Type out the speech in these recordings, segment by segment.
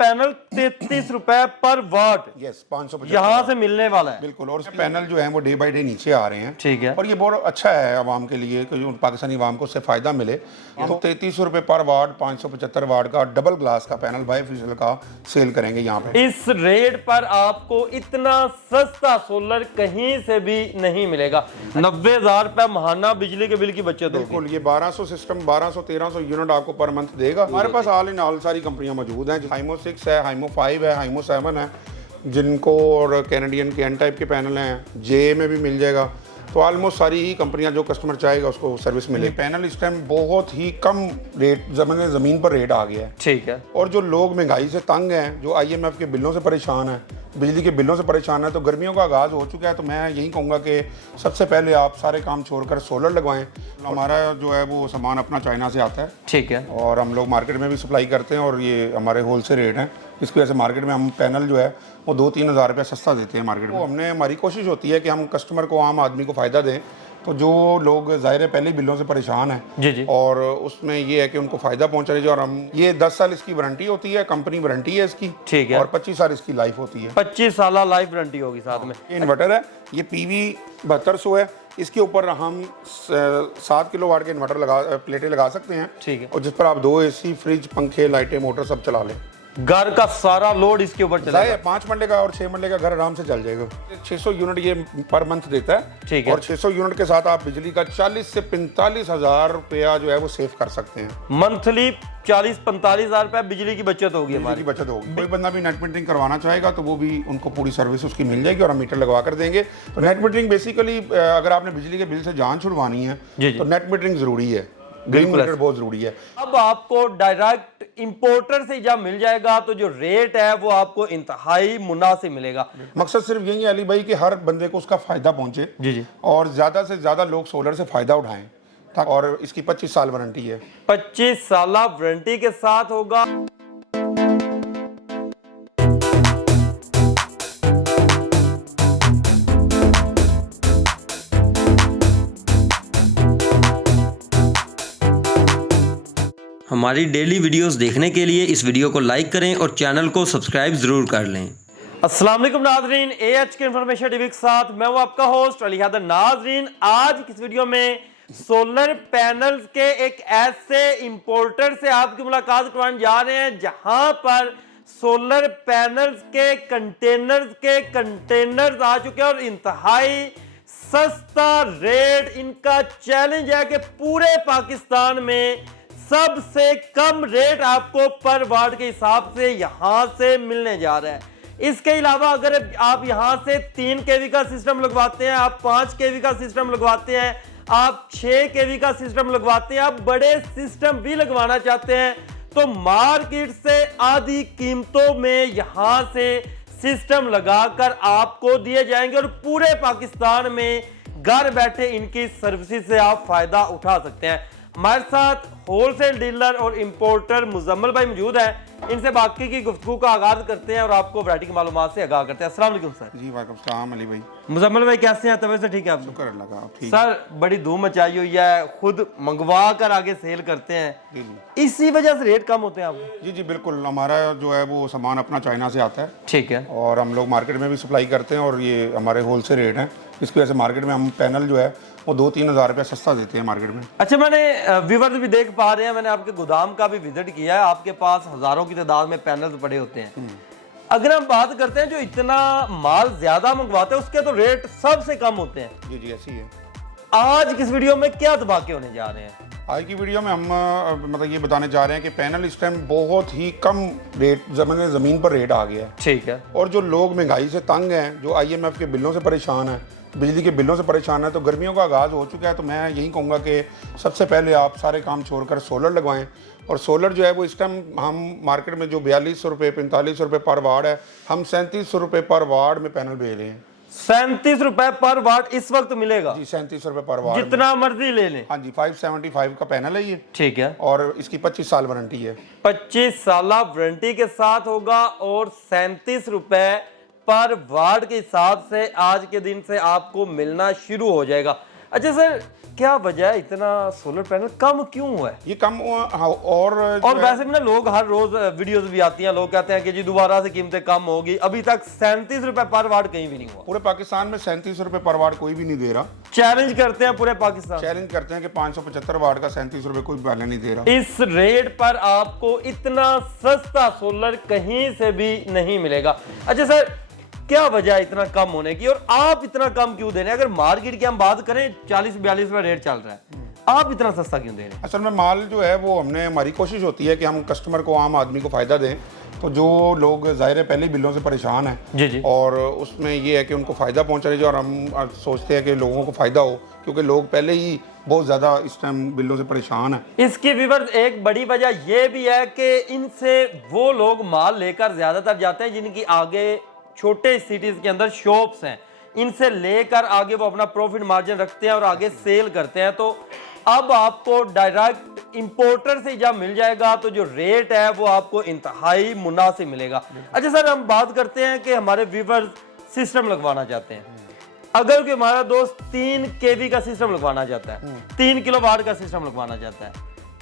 Panel 33 रुपए पर वाट yes 550 यहाँ से मिलने वाला है। बिल्कुल। और पैनल जो है वो डे बाय डे नीचे आ रहे हैं। ठीक है। और ये बहुत अच्छा है आवाम के लिए कि जो पाकिस्तानी आवाम को उससे फायदा मिले। तो 33 रुपए पर वाट 575 वाट का डबल ग्लास का पैनल बाइफेशियल का सेल करेंगे यहाँ पे। इस रेट पर आपको इतना सस्ता सोलर कहीं से भी नहीं मिलेगा। 90,000 रुपए महाना बिजली के बिल की बचत होगी। बिल्कुल। ये 1200 सिस्टम 1200-1300 यूनिट आपको पर मंथ देगा। हमारे पास ऑल इन ऑल सारी कंपनियां मौजूद हैं। हाइमो 6 है, हाइमो 5 है, हाइमो 7 है, जिनको और कैनेडियन के एन टाइप के पैनल हैं, जे में भी मिल जाएगा। तो ऑलमोस्ट सारी ही कंपनियां जो कस्टमर चाहेगा उसको सर्विस मिलेगी। पैनल इस टाइम बहुत ही कम रेट ज़मीन पर रेट आ गया है। ठीक है। और जो लोग महंगाई से तंग हैं, जो IMF के बिलों से परेशान हैं, बिजली के बिलों से परेशान है, तो गर्मियों का आगाज़ हो चुका है। तो मैं यही कहूँगा कि सबसे पहले आप सारे काम छोड़कर सोलर लगवाएं। हमारा जो है वो सामान अपना चाइना से आता है। ठीक है। और हम लोग मार्केट में भी सप्लाई करते हैं और ये हमारे होलसेल रेट हैं। इसकी वजह से मार्केट में हम पैनल जो है वो 2-3 हज़ार रुपये सस्ता देते हैं मार्केट में। तो हमारी कोशिश होती है कि हम कस्टमर को, आम आदमी को फ़ायदा दें। तो जो लोग ज़ाहिर है पहले बिलों से परेशान हैं जी जी, और उसमें ये है कि उनको फ़ायदा पहुंचा दीजिए। और हम ये 10 साल इसकी वारंटी होती है, कंपनी वारंटी है इसकी। ठीक है। और 25 साल इसकी लाइफ होती है। 25 साल लाइफ वारंटी होगी साथ में। ये इन्वर्टर है, ये PV 7200 है। इसके ऊपर हम 7 किलोवाट के इन्वर्टर प्लेटें लगा सकते हैं। ठीक है। और जिस पर आप 2 AC, फ्रिज, पंखे, लाइटें, मोटर सब चला लें। घर का सारा लोड इसके ऊपर चलेगा। 5 मरले का और 6 मरले का घर आराम से चल जाएगा। 600 यूनिट ये पर मंथ देता है। ठीक है। और 600 यूनिट के साथ आप बिजली का 40 से 45 हज़ार रुपया जो है वो सेव कर सकते हैं। मंथली 40-45 हज़ार रुपए बिजली की बचत होगी बिजली हमारी। की बचत होगी। कोई बंदा भी नेट मीटरिंग करवाना चाहेगा तो वो भी उनको पूरी सर्विस उसकी मिल जाएगी और हम मीटर लगवा कर देंगे। तो नेट मीटरिंग बेसिकली अगर आपने बिजली के बिल से जान छुड़वानी है तो नेट मीटरिंग जरूरी है। ग्रीन मीटर बहुत जरूरी है। अब आपको डायरेक्ट इंपोर्टर से जब मिल जाएगा तो जो रेट है वो आपको इंतहाई मुनासिब मिलेगा। मकसद सिर्फ यही है अली भाई कि हर बंदे को उसका फायदा पहुंचे। जी जी। और ज्यादा से ज्यादा लोग सोलर से फायदा उठाएं। और इसकी 25 साल वारंटी है। 25 साल वारंटी के साथ होगा। हमारी डेली वीडियोस देखने के लिए इस वीडियो को लाइक करें और चैनल को सब्सक्राइब जरूर कर लें। अस्सलाम वालेकुम नाजरीन, AHK इन्फॉर्मेशन टीवी के साथ मैं हूं आपका होस्ट अली हैदर। नाजरीन, आज की इस वीडियो में सोलर पैनल्स के एक ऐसे इंपोर्टर से आपकी मुलाकात करवाने जा रहे हैं जहां पर सोलर पैनल्स के कंटेनर्स आ चुके हैं और इंतहाई सस्ता रेट इनका चैलेंज है कि पूरे पाकिस्तान में सबसे कम रेट आपको पर वाट के हिसाब से यहां से मिलने जा रहा है। इसके अलावा अगर आप यहां से 3 kV का सिस्टम लगवाते हैं, आप 5 kV का सिस्टम लगवाते हैं, आप 6 kV का सिस्टम लगवाते हैं, आप बड़े सिस्टम भी लगवाना चाहते हैं तो मार्केट से आधी कीमतों में यहां से सिस्टम लगाकर आपको दिए जाएंगे और पूरे पाकिस्तान में घर बैठे इनकी सर्विस से आप फायदा उठा सकते हैं। हमारे साथ होलसेल डीलर और इंपोर्टर मुजम्मल भाई मौजूद हैं। इनसे बाकी की गुफ्तगू का आगाज करते हैं और आपको वैरायटी की मालूमात से आगाह करते हैं। अस्सलाम वालेकुम सर। जी वालेकुम सलाम अली भाई। मुजम्मल भाई कैसे हैं? तबीयत से ठीक है आप? शुक्र अल्लाह का। आप ठीक? सर बड़ी धूम मचाई हुई है, खुद मंगवा कर आगे सेल करते हैं। जी जी इसी वजह से रेट कम होते हैं आपके? जी जी बिल्कुल। हमारा जो है वो सामान अपना चाइना से आता है। ठीक है। और हम लोग मार्केट में भी सप्लाई करते हैं और ये हमारे होलसेल रेट हैं। इसकी वजह से मार्केट में हम पैनल जो है वो 2-3 हज़ार रुपये सस्ता देते हैं मार्केट में। अच्छा, मैंने व्यूअर्स भी देख पा रहे हैं, मैंने आपके गोदाम का भी विजिट किया है। आपके पास हजारों की तादाद में पैनल्स पड़े होते हैं। अगर हम बात करते हैं जो इतना माल ज्यादा मंगवाते हैं उसके तो रेट सबसे कम होते हैं। जी जी ऐसी है। आज किस वीडियो में क्या धमाके होने जा रहे हैं? आज की वीडियो में हम मतलब ये बताने जा रहे हैं कि पैनल इस टाइम बहुत ही कम रेट ज़मीन पर रेट आ गया है। ठीक है। और जो लोग महंगाई से तंग हैं, जो IMF के बिलों से परेशान हैं, बिजली के बिलों से परेशान है, तो गर्मियों का आगाज़ हो चुका है। तो मैं यही कहूँगा कि सबसे पहले आप सारे काम छोड़कर सोलर लगवाएं। और सोलर जो है वो इस टाइम हम मार्केट में जो 4200 रुपये 4500 रुपये पर वाट है, हम 3700 रुपये पर वाट में पैनल भेज रहे हैं। 37 रुपए पर वाट इस वक्त मिलेगा? जी 37 रुपये पर वाट, जितना मर्जी ले लें। हाँ जी। 575 का पैनल है ये। ठीक है। और इसकी 25 साल वारंटी है। 25 साल वारंटी के साथ होगा और 37 रुपए पर वाट के हिसाब से आज के दिन से आपको मिलना शुरू हो जाएगा। अच्छा सर, क्या वजह है इतना सोलर पैनल कम क्यों हुआ है? ये कम और वैसे भी ना लोग हर रोज वीडियोस भी आती हैं, लोग कहते हैं कि जी दोबारा से कीमतें कम होगी। अभी तक 37 रुपए पर वाट कहीं भी नहीं हुआ। पूरे पाकिस्तान में 37 रुपए पर वाट कोई भी नहीं दे रहा। चैलेंज करते हैं पूरे पाकिस्तान, चैलेंज करते हैं कि 575 वाट का 37 रुपए कोई पहले नहीं दे रहा। इस रेट पर आपको इतना सस्ता सोलर कहीं से भी नहीं मिलेगा। अच्छा सर, क्या वजह है इतना कम होने की, और आप इतना कम क्यों दे रहे हैं? अगर मार्केट की हम बात करें 40-42 रुपए रेट चल रहा है, आप इतना सस्ता क्यों दे रहे हैं? असल में माल जो है वो हमारी कोशिश होती है कि हम कस्टमर को, आम आदमी को फायदा दें। तो जो लोग ज़ाहिर है पहले बिलों से परेशान हैं जी, और उसमें ये है कि उनको फ़ायदा पहुंचाने जो, और हम सोचते हैं कि लोगों को फ़ायदा हो, क्योंकि लोग पहले ही बहुत ज़्यादा इस टाइम बिलों से परेशान हैं। इसकी व्यूअर्स एक बड़ी वजह यह भी है कि इनसे वो लोग माल लेकर ज्यादातर जाते हैं जिनकी आगे छोटे सिटीज के अंदर शॉप्स हैं, इनसे लेकर आगे वो अपना प्रॉफिट मार्जिन रखते हैं और आगे सेल करते हैं। तो अब आपको डायरेक्ट इंपोर्टर से जब मिल जाएगा तो जो रेट है वो आपको इंतहाई मुनासिब मिलेगा। अच्छा सर, हम बात करते हैं कि हमारे व्यूअर्स सिस्टम लगवाना चाहते हैं। अगर कोई हमारा दोस्त 3 केवी का सिस्टम लगवाना चाहता है, 3 किलोवाट का सिस्टम लगवाना चाहता है,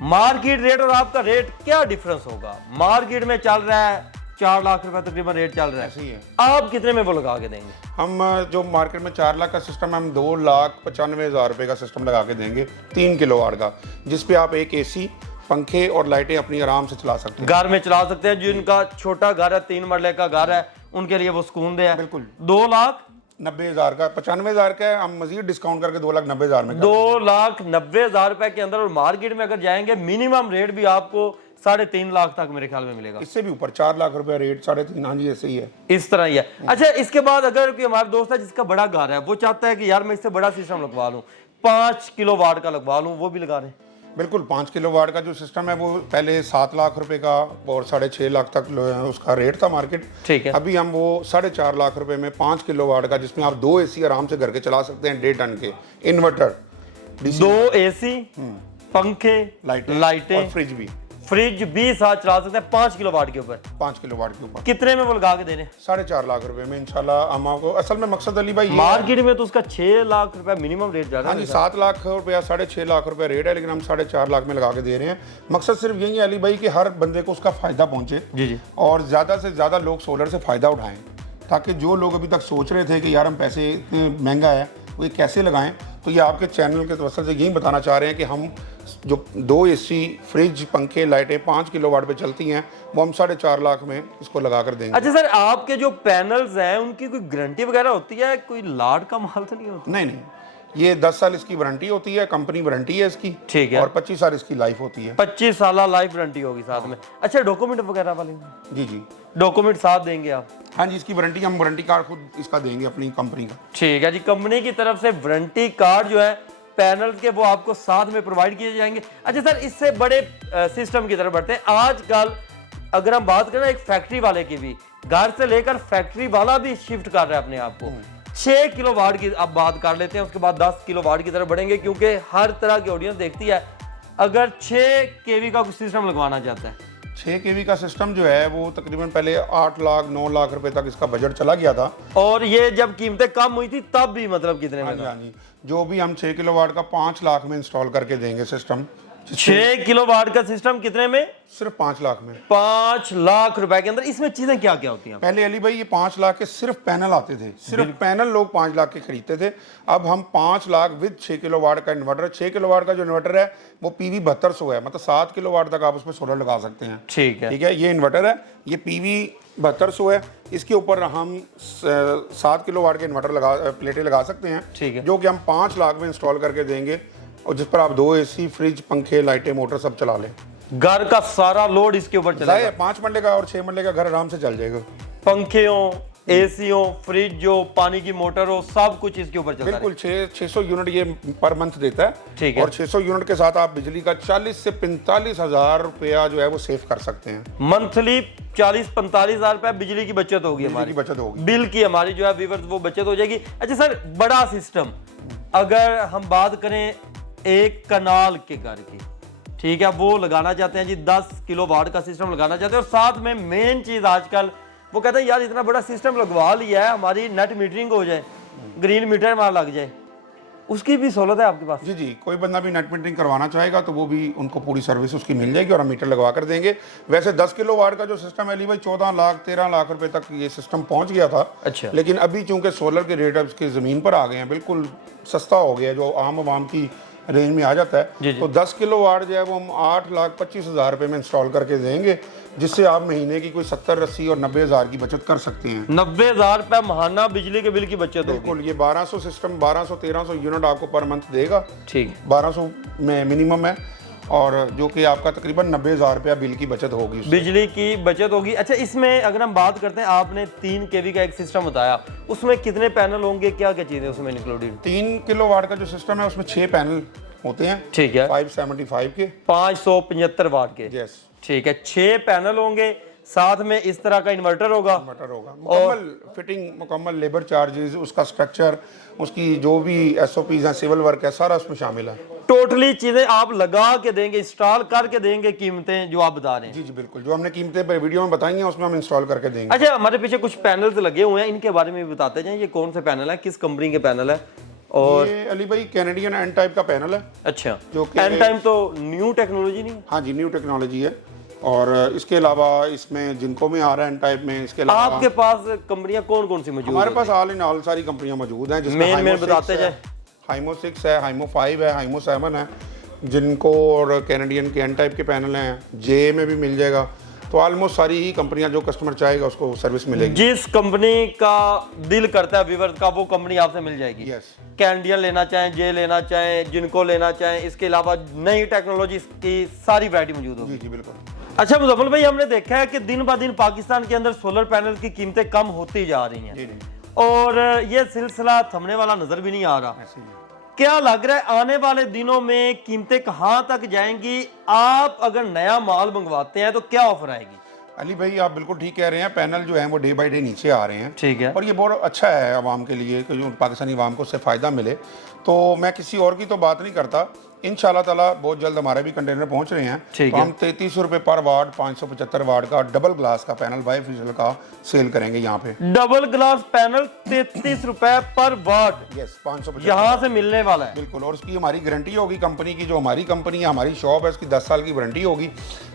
मार्केट रेट और आपका रेट क्या डिफरेंस होगा? मार्केट में चल रहा है 4 लाख रुपए तकरीबन रेट चल रहा है, ऐसे ही है। आप कितने में वो लगा के देंगे? हम जो मार्केट में 4 लाख का सिस्टम, हम 2,95,000 रुपए का सिस्टम लगा के देंगे 3 किलोवाट का, जिसपे आप एक एसी, पंखे और लाइटें अपनी आराम से चला सकते हैं। घर में चला सकते हैं। जिनका छोटा घर है, 3 मरले का घर है, उनके लिए वो सुकून दे है। बिल्कुल। 2,90,000 का 95,000 का है, हम मजीद डिस्काउंट करके 2,90,000 में 2,90,000 रुपए के अंदर। और मार्केट में अगर जाएंगे मिनिमम रेट भी आपको 3.5 लाख तक मेरे ख्याल में मिलेगा, इससे भी ऊपर 4 लाख रुपए रेट, 3.5। हाँ जी, ऐसे ही है, इस तरह ही है। अच्छा, इसके बाद अगर कोई हमारा दोस्त है जिसका बड़ा घर है, वो चाहता है कि यार मैं इससे बड़ा सिस्टम लगवा लूं, 5 किलोवाट का लगवा लूं, वो भी लगा रहे हैं? बिल्कुल। 5 किलोवाट का जो सिस्टम है वो पहले 7 लाख रुपए का और 6.5 लाख तक उसका रेट था मार्केट। ठीक है। अभी हम वो 4.5 लाख रुपए में 5 किलोवाट का, जिसमें आप 2 एसी आराम से घर के चला सकते हैं, 1.5 टन के इन्वर्टर, 2 एसी, पंखे, लाइटें और फ्रिज भी साथ चला सकते हैं 5 किलोवाट के ऊपर। 5 किलोवाट के ऊपर कितने में वो लगा के दे रहे हैं? 4.5 लाख रुपए में इंशाल्लाह हम आपको। असल में मकसद अली भाई, मार्केट में तो उसका 6 लाख रुपए मिनिमम रेट जा रहा है। हाँ जी, 7 लाख रुपया 6.5 लाख रुपए रेट है, लेकिन हम 4.5 लाख में लगा के दे रहे हैं। मकसद सिर्फ यही है अली भाई कि हर बंदे को उसका फायदा पहुंचे जी, और ज्यादा से ज्यादा लोग सोलर से फायदा उठाएं, ताकि जो लोग अभी तक सोच रहे थे कि यार हम पैसे इतने महंगा है वो ये कैसे लगाएं, तो ये आपके चैनल के तवज्जुह से यही बताना चाह रहे हैं कि हम जो 2 एसी, फ्रिज, पंखे, लाइटें 5 किलोवाट पे चलती हैं, वो हम 4.5 लाख में इसको लगा कर देंगे। अच्छा सर, आपके जो पैनल्स हैं उनकी कोई गारंटी वगैरह होती है? कोई लाट का माल तो नहीं होता? नहीं, ये 10 साल इसकी वारंटी होती है, कंपनी वारंटी है इसकी। ठीक है। और 25 साल इसकी लाइफ होती है। 25 साल लाइफ वारंटी होगी साथ में। अच्छा, डॉक्यूमेंट वगैरह वाले? जी, डॉक्यूमेंट साथ देंगे आप? हाँ जी, इसकी वारंटी, हम वारंटी कार्ड खुद इसका देंगे अपनी कंपनी का। ठीक है जी, कंपनी की तरफ से वारंटी कार्ड जो है पैनल के वो आपको साथ में प्रोवाइड किए जाएंगे। अच्छा सर, इससे बड़े सिस्टम की तरफ बढ़ते हैं। आजकल अगर हम बात करें एक फैक्ट्री वाले की भी, घर से लेकर फैक्ट्री वाला भी शिफ्ट कर रहा है अपने आप को। 6 किलोवाट की आप बात कर लेते हैं, उसके बाद 10 किलोवाट की तरफ बढ़ेंगे, क्योंकि हर तरह की ऑडियंस देखती है। अगर 6 केवी का कुछ सिस्टम लगवाना चाहता है, 6 केवी का सिस्टम जो है वो तकरीबन पहले 8 लाख 9 लाख रुपए तक इसका बजट चला गया था। और ये जब कीमतें कम हुई थी तब भी मतलब कितने में? हाँ जी, जो भी हम 6 किलोवाट का 5 लाख में इंस्टॉल करके देंगे सिस्टम। 6 किलोवाट का सिस्टम कितने में? सिर्फ 5 लाख में। 5 लाख रुपए के अंदर। इसमें चीजें क्या क्या होती हैं? पहले अली भाई ये 5 लाख के सिर्फ पैनल आते थे, सिर्फ पैनल लोग 5 लाख के खरीदते थे। अब हम 5 लाख विद 6 किलोवाट का इन्वर्टर, 6 किलोवाट का जो इन्वर्टर है वो PV 7200 है, मतलब 7 किलोवाट तक आप उसमें सोलर लगा सकते हैं। ठीक है, ये इन्वर्टर है, ये PV 7200 है। इसके ऊपर हम 7 किलोवाट के इन्वर्टर प्लेटें लगा सकते हैं। ठीक है, जो कि हम 5 लाख में इंस्टॉल करके देंगे, और जिस पर आप 2 एसी, फ्रिज, पंखे, लाइटें, मोटर सब चला लें। घर का सारा लोड इसके ऊपर चलेगा। 5 मरले का और 6 मरले का घर आराम से चल जाएगा। पंखे हो, एसी हो, फ्रिज हो, पानी की मोटर हो, सब कुछ इसके ऊपर चलता है। बिल्कुल। 600 यूनिट ये पर मंथ देता है। ठीक है। और 600 यूनिट के साथ आप बिजली का 40 से 45 हजार रुपया जो है वो सेव कर सकते हैं। मंथली 40-45 हजार रुपए बिजली की बचत होगी, हमारी बचत होगी, बिल की हमारी जो है व्यूअर्स वो बचत हो जाएगी। अच्छा सर, बड़ा सिस्टम अगर हम बात करें एक कनाल के घर की, ठीक है, वो लगाना चाहते हैं जी, 10 किलोवाट का सिस्टम लगाना चाहते हैं, और साथ में मेन चीज आजकल वो कहते हैं यार इतना बड़ा सिस्टम लगवा लिया है, हमारी नेट मीटरिंग हो जाए, ग्रीन मीटर हमारा लग जाए, उसकी भी सहूलत है आपके पास? जी जी, कोई बंदा भी नेट मीटरिंग करवाना चाहेगा तो वो भी उनको पूरी सर्विस उसकी मिल जाएगी और हम मीटर लगवा कर देंगे। वैसे 10 किलोवाट का जो सिस्टम है अली भाई 14 लाख 13 लाख रुपए तक ये सिस्टम पहुंच गया था। अच्छा। लेकिन अभी चूंकि सोलर के रेट अब इसके ज़मीन पर आ गए हैं, बिल्कुल सस्ता हो गया जो आम आवाम की रेंज में आ जाता है। तो 10 किलोवाट जो है वो हम 8,25,000 रुपये में इंस्टॉल करके देंगे, जिससे आप महीने की कोई 70, 80 और 90,000 की बचत कर सकते हैं। 90,000 रुपये माहाना बिजली के बिल की बचत होगी। बिल्कुल, ये 1200 सिस्टम 1200-1300 यूनिट आपको पर मंथ देगा। ठीक, 1200 में मिनिमम है, और जो कि आपका तकरीबन 90,000 रुपया बिल की बचत होगी, बिजली की बचत होगी। अच्छा, इसमें अगर हम बात करते हैं, आपने 3 kV का एक सिस्टम बताया, उसमें कितने पैनल होंगे, क्या क्या चीजें उसमें इंक्लूडेड? 3 किलोवाट का जो सिस्टम है उसमें 6 पैनल होते हैं। ठीक है, 575 के, 575 वाट के। यस, ठीक है, 6 पैनल होंगे, साथ में इस तरह का इन्वर्टर होगा। मुकम्मल फिटिंग, मुकम्मल लेबर चार्जेस, उसका स्ट्रक्चर, उसकी जो भी SOPs हैं, सिविल वर्क है, सारा उसमें शामिल है। टोटली चीजें आप लगा के देंगे, इंस्टॉल करके देंगे, कीमतें जो आप बता रहे हैं? जी जी बिल्कुल, जो हमने कीमतें वीडियो में बताई हैं उसमें हम इंस्टॉल करके देंगे। अच्छा, हमारे पीछे कुछ पैनल्स लगे हुए हैं, इनके बारे में भी बताते जाएं। ये कौन से पैनल है, किस कंपनी के पैनल है? और ये अली भाई कैनेडियन एन टाइप का पैनल है। अच्छा, जो कि एन टाइम तो न्यू टेक्नोलॉजी नहीं? हाँ जी, न्यू टेक्नोलॉजी है। और इसके अलावा इसमें जिनको में आ रहा है एन टाइप में, इसके अलावा आपके पास कंपनियां कौन कौन सी मौजूद? हमारे पास ऑल इन ऑल सारी कंपनियां मौजूद हैं, जिसमें मेन बताते जाए। हाइमो 6 है, हाइमो 5 है, हाइमो 7 है, जिनको, और कैनेडियन के एन टाइप के पैनल हैं, जे में भी मिल जाएगा। तो ऑलमोस्ट सारी ही कंपनियां, जो कस्टमर चाहेगा उसको सर्विस मिलेगी। जिस कंपनी का दिल करता है व्यूअर का, वो कंपनी आपसे मिल जाएगी। यस, कैनेडियन लेना चाहें, जे लेना चाहें, जिनको लेना चाहें, इसके अलावा नई टेक्नोलॉजी की सारी वैरायटी मौजूद होगी। जी जी बिल्कुल। अच्छा मुजम्मिल भाई, हमने देखा है कि दिन ब दिन पाकिस्तान के अंदर सोलर पैनल की कीमतें कम होती जा रही हैं। जी जी, और ये सिलसिला थमने वाला नजर भी नहीं आ रहा। ऐसे ही है। क्या लग रहा है आने वाले दिनों में कीमतें कहां तक जाएंगी? आप अगर नया माल मंगवाते हैं तो क्या ऑफर आएगी? अली भाई आप बिल्कुल ठीक कह रहे हैं, पैनल जो है वो डे बाई डे नीचे आ रहे हैं। ठीक है, और ये बहुत अच्छा है आवाम के लिए कि जो पाकिस्तानी आवाम को उससे फ़ायदा मिले। तो मैं किसी और की तो बात नहीं करता, इंशाल्लाह ताला बहुत जल्द हमारे भी कंटेनर पहुंच रहे हैं। ठीक तो है। हम 33 रुपये पर वाट 575 वाट का डबल ग्लास का पैनल बाईफिशियल का सेल करेंगे यहाँ पे। डबल ग्लास पैनल 33 रुपए पर वाट, यस, 575 यहाँ से मिलने वाला है। बिल्कुल। और उसकी हमारी गारंटी होगी, कंपनी की, जो हमारी कंपनी है, हमारी शॉप है, इसकी 10 साल की वारंटी होगी।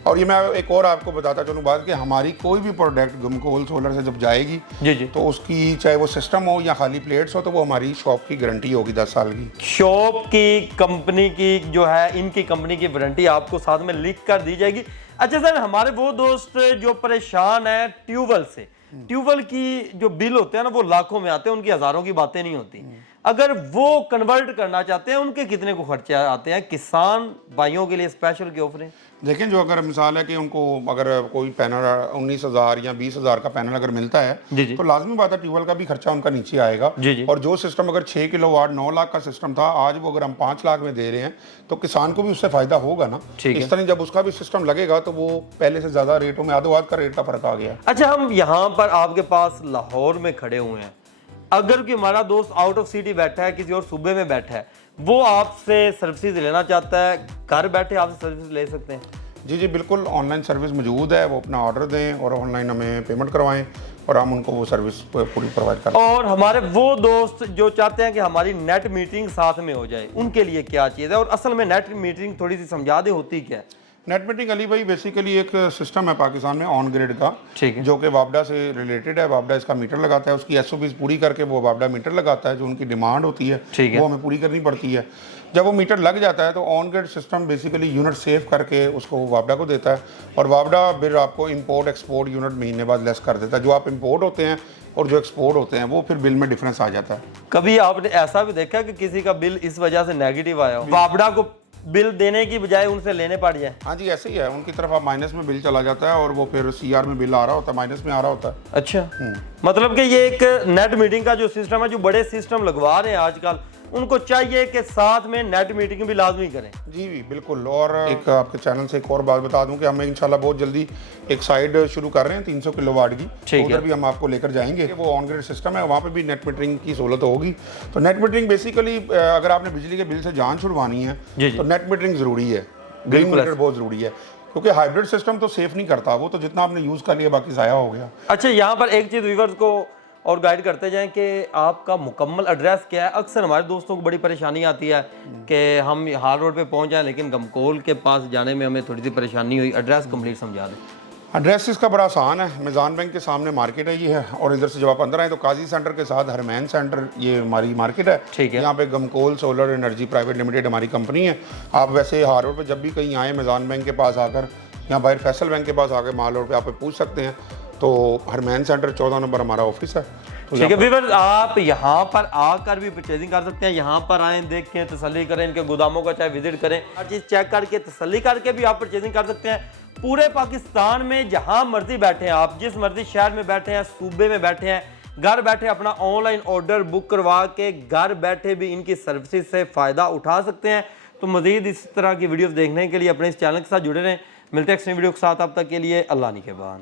और ये मैं एक और आपको बताता चलूँ बात, कि हमारी कोई भी प्रोडक्ट गुमकोल सोलर से जब जाएगी जी जी, तो उसकी चाहे वो सिस्टम हो या खाली प्लेट्स हो, तो वो हमारी शॉप की गारंटी होगी 10 साल की। शॉप की, कंपनी की जो है, इनकी कंपनी की वारंटी आपको साथ में लिख कर दी जाएगी। अच्छा सर, हमारे वो दोस्त जो परेशान है ट्यूबवेल से, ट्यूबवेल की जो बिल होते हैं ना, वो लाखों में आते हैं, उनकी हजारों की बातें नहीं होती। अगर वो कन्वर्ट करना चाहते हैं, उनके कितने को खर्चे आते हैं? किसान भाइयों के लिए स्पेशल क्या ऑफर है? देखें, जो अगर मिसाल है कि उनको अगर कोई पैनल 19,000 या 20,000 का पैनल अगर मिलता है, जी जी, तो लाजमी बात है ट्यूबवेल का भी खर्चा उनका नीचे आएगा। जी जी। और जो सिस्टम अगर 6 किलोवाट 9 लाख का सिस्टम था, आज वो अगर हम 5 लाख में दे रहे हैं, तो किसान को भी उससे फायदा होगा ना। ठीक है। इस तरह जब उसका भी सिस्टम लगेगा तो वो पहले से ज्यादा रेटों में आधो-आध का रेट का फर्क आ गया। अच्छा, हम यहाँ पर आपके पास लाहौर में खड़े हुए हैं, अगर कि हमारा दोस्त आउट ऑफ सिटी बैठा है, किसी और सूबे में बैठा है, वो आपसे सर्विस लेना चाहता है, घर बैठे आपसे सर्विस ले सकते हैं? जी जी बिल्कुल, ऑनलाइन सर्विस मौजूद है। वो अपना ऑर्डर दें और ऑनलाइन हमें पेमेंट करवाएं और हम उनको वो सर्विस पूरी प्रोवाइड करें। और हमारे वो दोस्त जो चाहते हैं कि हमारी नेट मीटिंग साथ में हो जाए, उनके लिए क्या चीज़ है? और असल में नेट मीटिंग थोड़ी सी समझा दे, होती क्या है? नेट मीटिंग अली भाई बेसिकली एक सिस्टम है पाकिस्तान में ऑन ग्रिड का, ठीक है, जो कि वापडा से रिलेटेड है। वापडा इसका मीटर लगाता है, उसकी SOPs पूरी करके वो वापडा मीटर लगाता है। जो उनकी डिमांड होती है, ठीक है, वो हमें पूरी करनी पड़ती है। जब वो मीटर लग जाता है तो on grid system basically unit save करके उसको वापडा को देता है, और वापडा फिर आपको इंपोर्ट एक्सपोर्ट यूनिट महीने बाद लेस कर देता है। जो आप इंपोर्ट होते हैं और जो एक्सपोर्ट होते हैं, वो फिर बिल में डिफरेंस आ जाता है। कभी आपने ऐसा भी देखा कि किसी का बिल इस वजह से नेगेटिव आया हो, वापडा को बिल देने की बजाय उनसे लेने पड़ जाए? हाँ जी, ऐसे ही है। उनकी तरफ आप माइनस में बिल चला जाता है और वो फिर CR में बिल आ रहा होता है, माइनस में आ रहा होता है। अच्छा, मतलब कि ये एक नेट मीटिंग का जो सिस्टम है, जो बड़े सिस्टम लगवा रहे हैं आजकल, उनको चाहिए कि साथ में नेट मीटिंग भी लाजमी करें। जी बिल्कुल। और एक आपके चैनल से एक और बात बता दूं कि हम इंशाल्लाह बहुत जल्दी एक साइड शुरू कर रहे हैं 300 किलोवाट की। तो उधर भी हम आपको लेकर जाएंगे। वो ऑन ग्रिड सिस्टम है, वहाँ पे भी नेट मीटरिंग की सहूलत होगी। तो नेट मीटरिंग बेसिकली अगर आपने बिजली के बिल से जान छुड़वानी है तो नेट मीटरिंग ज़रूरी है, ग्रीन मीटर बहुत ज़रूरी है, क्योंकि हाइब्रिड सिस्टम तो सेफ नहीं करता। वो तो जितना आपने यूज़ कर लिया बाकी ज़ाया हो गया। अच्छा, यहाँ पर एक चीज़ व्यूअर्स को और गाइड करते जाएं कि आपका मुकम्मल एड्रेस क्या है। अक्सर हमारे दोस्तों को बड़ी परेशानी आती है कि हम हाल रोड पे पहुंच जाएं लेकिन गमकोल के पास जाने में हमें थोड़ी सी परेशानी हुई। एड्रेस कंप्लीट समझा दें। एड्रेस इसका बड़ा आसान है, मिज़ान बैंक के सामने मार्केट है ये है, और इधर से जब आप अंदर आए तो काजी सेंटर के साथ हरमैन सेंटर ये हमारी मार्केट है। ठीक है। यहाँ पे गमकोल सोलर एनर्जी प्राइवेट लिमिटेड हमारी कंपनी है। आप वैसे हार रोड पे जब भी कहीं आए मिज़ान बैंक के पास आकर, यहाँ बाहर फैसल बैंक के पास आकर माल रोड पे आप पूछ सकते हैं। तो हरमैन सेंटर 14 नंबर हमारा ऑफिस है। तो ठीक है व्यूअर्स, आप यहाँ पर आकर भी परचेजिंग कर सकते हैं। यहाँ पर आएँ, देखें, तसल्ली करें, इनके गोदामों का चाहे विजिट करें, हर चीज़ चेक करके तसल्ली करके भी आप परचेजिंग कर सकते हैं। पूरे पाकिस्तान में जहाँ मर्जी बैठे हैं आप, जिस मर्जी शहर में बैठे हैं, सूबे में बैठे हैं, घर बैठे अपना ऑनलाइन ऑर्डर बुक करवा के घर बैठे भी इनकी सर्विसेज से फ़ायदा उठा सकते हैं। तो मज़ीद इस तरह की वीडियोस देखने के लिए अपने इस चैनल के साथ जुड़े रहें। मिलते हैं नेक्स्ट वीडियो के साथ, अब तक के लिए अल्लाह निगहबान।